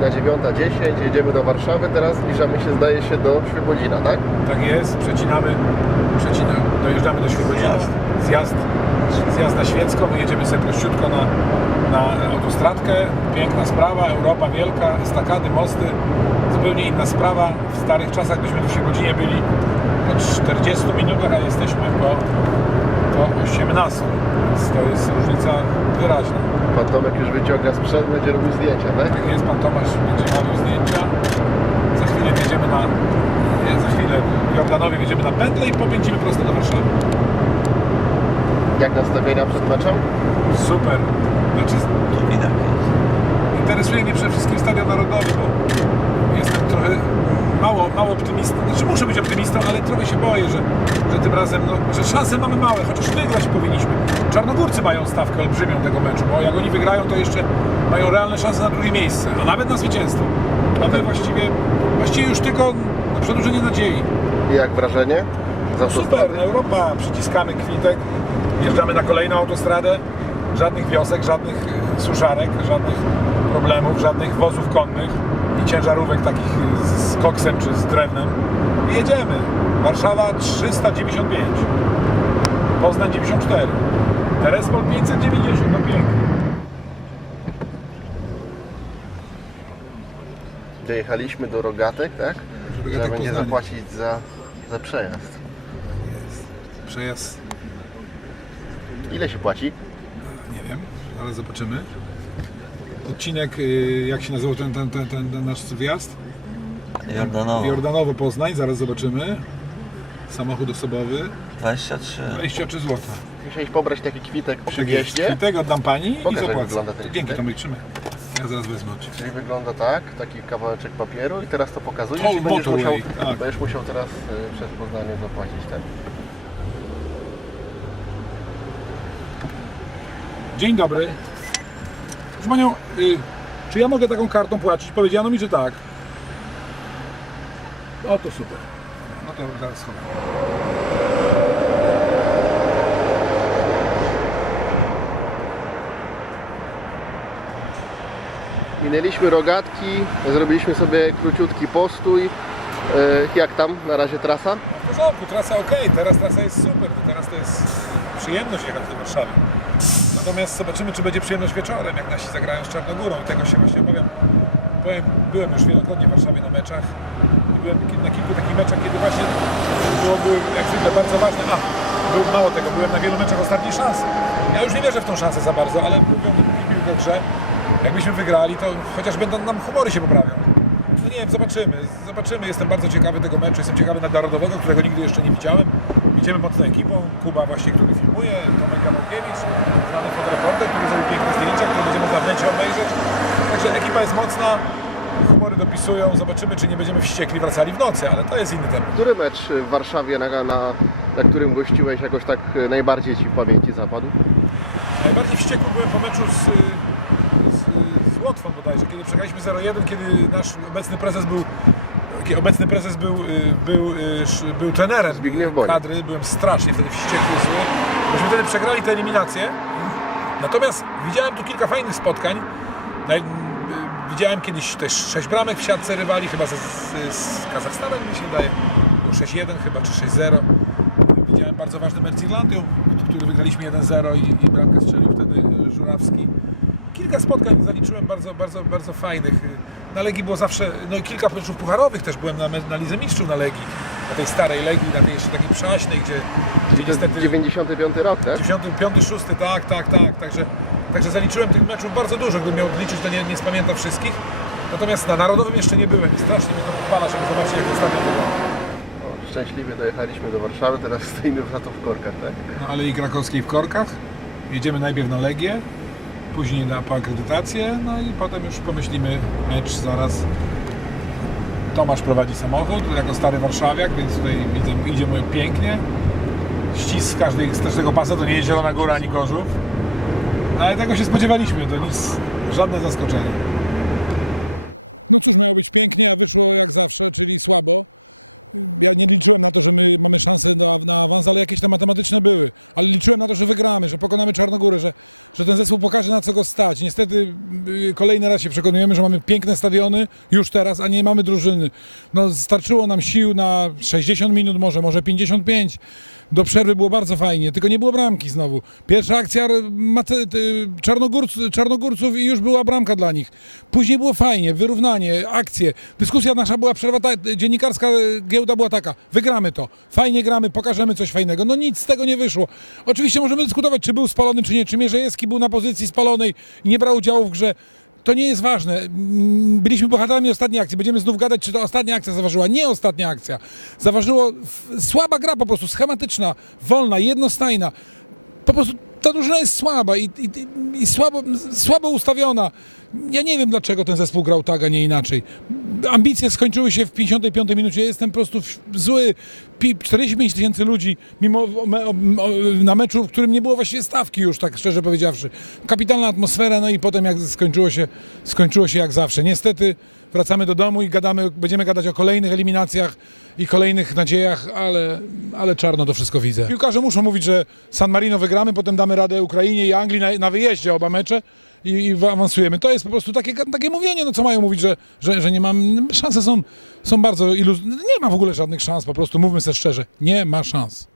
godzina 9.10, jedziemy do Warszawy, teraz zbliżamy się, zdaje się, do Świebodzina, tak? Tak jest, przecinamy, przecina, dojeżdżamy do Świebodzina, zjazd, zjazd na Świecką, jedziemy sobie prościutko na, na autostradkę, piękna sprawa, Europa wielka, estakady, mosty, zupełnie inna sprawa, w starych czasach byśmy w Świebodzinie byli po 40 minutach, a jesteśmy po 18, więc to jest różnica wyraźna. Pan Tomek już wyciąga sprzęt, będzie robił zdjęcia, tak? Tak jest, pan Tomasz będzie robił zdjęcia. Za chwilę wjedziemy na. Nie, za chwilę w Jordanowie wjedziemy na pętlę i popędzimy prosto do Warszawy. Jak nastawienia przed meczem? Super. Znaczy, interesuje mnie przede wszystkim Stadion Narodowy, bo mało, mało optymistą. Znaczy muszę być optymistą, ale trochę się boję, że, że tym razem, no, że szanse mamy małe, chociaż wygrać powinniśmy. Czarnogórcy mają stawkę olbrzymią tego meczu, bo jak oni wygrają, to jeszcze mają realne szanse na drugie miejsce, a nawet na zwycięstwo. A my właściwie, właściwie już tylko na przedłużenie nadziei. I jak wrażenie? Autostrady? Super, Europa, przyciskamy kwitek, jeżdżamy na kolejną autostradę, żadnych wiosek, żadnych suszarek, żadnych problemów, żadnych wozów konnych i ciężarówek takich z koksem czy z drewnem. I jedziemy. Warszawa 395, Poznań 94, Terespol 590, no pięknie. Dojechaliśmy do Rogatek, tak? Rogatek Trzeba będzie zapłacić za, za przejazd. Przejazd, Ile się płaci? nie wiem, ale zobaczymy. Odcinek, y, jak się nazywał ten, ten, ten, ten, ten nasz wjazd? Jordanowo. Jordanowo Poznań, zaraz zobaczymy. Samochód osobowy, 23. 23 zł. Musiałeś pobrać taki kwitek przy wjeździe. Tego oddam pani Pokaż, i jak zapłacę. wygląda ten To Dzięki kwitek. Tomek, trzymaj. Ja zaraz wezmę od Ciebie. Czyli wygląda tak, taki kawałeczek papieru i teraz to pokazujesz O, i będziesz musiał, tak. będziesz musiał teraz y, przed Poznaniem zapłacić ten. Dzień dobry. Proszę Panią, y, czy ja mogę taką kartą płacić? Powiedziano mi, że tak. O, to super. No to zaraz schowam. Minęliśmy rogatki, zrobiliśmy sobie króciutki postój. Y, Jak tam na razie trasa? W porządku, trasa ok, teraz trasa jest super, teraz to jest przyjemność jechać do Warszawy. Natomiast zobaczymy, czy będzie przyjemność wieczorem, jak nasi zagrają z Czarnogórą i tego się właśnie obawiam. Powiem, byłem już wielokrotnie w Warszawie na meczach i byłem na kilku takich meczach, kiedy właśnie było, były jak zwykle bardzo ważne. A, był, mało tego, byłem na wielu meczach ostatniej szansy. Ja już nie wierzę w tą szansę za bardzo, ale mówią piłkę grze, jakbyśmy wygrali, to chociaż będą nam humory się poprawią. No nie wiem, zobaczymy, zobaczymy. Jestem bardzo ciekawy tego meczu, jestem ciekawy Narodowego, którego nigdy jeszcze nie widziałem. Idziemy mocną ekipą, Kuba właśnie, który filmuje, Tomek Kamolkiewicz, znany fotoreporter, który zrobi piękne zdjęcia, które będziemy w necie obejrzeć. Także ekipa jest mocna, dopisują, zobaczymy, czy nie będziemy wściekli wracali w nocy, ale to jest inny temat. Który mecz w Warszawie, na, na, na którym gościłeś, jakoś tak najbardziej Ci w pamięci zapadł? Najbardziej wściekły byłem po meczu z, z, z Łotwą bodajże, kiedy przegraliśmy 0-1, kiedy nasz obecny prezes był obecny prezes był, y, był, sz- był trenerem Zbigniew kadry, byłem strasznie wtedy wściekły, zły. Myśmy wtedy przegrali tę eliminację. Natomiast widziałem tu kilka fajnych spotkań. Naj- Widziałem kiedyś też 6 bramek w siatce rywali, chyba z, z, z Kazachstanem mi się wydaje. Był 6-1 chyba, czy 6-0. Widziałem bardzo ważny mecz z Irlandią, który wygraliśmy 1-0 i, i bramkę strzelił wtedy y, Żurawski. Kilka spotkań zaliczyłem bardzo, bardzo, bardzo fajnych. Na Legii było zawsze, no i kilka meczów pucharowych też byłem na, na Lidze Mistrzów na Legii. Na tej starej Legii, na tej jeszcze takiej prześnej, gdzie, gdzie niestety... 95 rok, tak? 95, 6, tak, tak, tak. Także, także zaliczyłem tych meczów bardzo dużo. Gdybym miał odliczyć, to nie, nie spamiętam wszystkich. Natomiast na Narodowym jeszcze nie byłem i strasznie mnie to podpala, żeby zobaczyć jak stadion wygląda. Szczęśliwie dojechaliśmy do Warszawy, teraz stoimy za to w korkach, tak? Na Alei Krakowskiej w Korkach. Jedziemy najpierw na Legię, później na po akredytację, no i potem już pomyślimy mecz zaraz. Tomasz prowadzi samochód jako stary warszawiak, więc tutaj widzę, idzie mu pięknie. Ścisk z, każdej, z każdego pasa, to nie jest Zielona Góra ani Gorzów. No, Ale tego się spodziewaliśmy, to nic, żadne zaskoczenie. No cóż, miało być pięknie, a wyszło jak zawsze, czyli słabo. ja nie liczyłem na to, że my mamy szansę na, na awans, ale jakieś tam matematyczne były. Ale liczyłem na to, że wygramy, że pokonamy Czarnogórę, że, że ten zespół pokaże na co go stać. Niestety y, kolejny raz się przekonujemy, że mamy piękne stadiony już teraz, a nie mamy drużyny. No, starczyło nam sił na 60 minut może, może 55. Do przerwy było bardzo fajnie, tylko nie było bramki znowu. Pierwsza akcja Mate, ty, Czarnogórc, Czarnogórców i już była bramka dla nich. Później było fajnie, wyrównanie, akcje. Dyskusja nasza była przerwa, ta, dziennikarska giełda była taka, wygramy to, fajnie gramy, pokażemy coś fajnego. No nic z tego nie wyszło. Oczywiście możemy dyskutować, czy był spalony, czy nie, czy Mierzejewski był na pozycji spalonej i nie brał udziału w grze. To nie jest ważne. Mm, Byliśmy bohaterami ostatniej akcji. Będziemy znów gadać, czy to ostatnia akcja zaważyła. Nie ostatnia akcja. Zaważyło słaba gra po prostu, schematyczna, wolna, jednostajna. Po prostu ta drużyna jest słaba i, i, i słabo, słabo ustawiona. Ja nie wiem, dlaczego ten zespół grał tak, a nie inaczej. Ambicje skończyły się w 55 minucie. Jestem po prostu zły. Pi- 45 tysięcy ludzi mimo na meczu, w którym nie było właściwie stawki już, tak szczerze powiedziawszy. Kapitalna atmosfera, no i potem jak skończyło się, skończyło się jak zawsze. Niestety wracamy do domu i gadamy, będziemy gadać o kolejnych eliminacjach i kolejnych nadziejach, ale, ale czarno to wszystko widzę. Piłkarze muszą mówić, że San Marino wygramy, potem damy radę Ukrainie i Anglii na, na wyjeździe oba mecze i, i awansujemy. To jest po prostu takie, takie mówienie, no co mają mówić, że, że, że nie mam. Szanse są, są bardzo iluz... Nie ma w ogóle żadnych szans, po prostu mówmy sobie szczerze. Nie ma szans.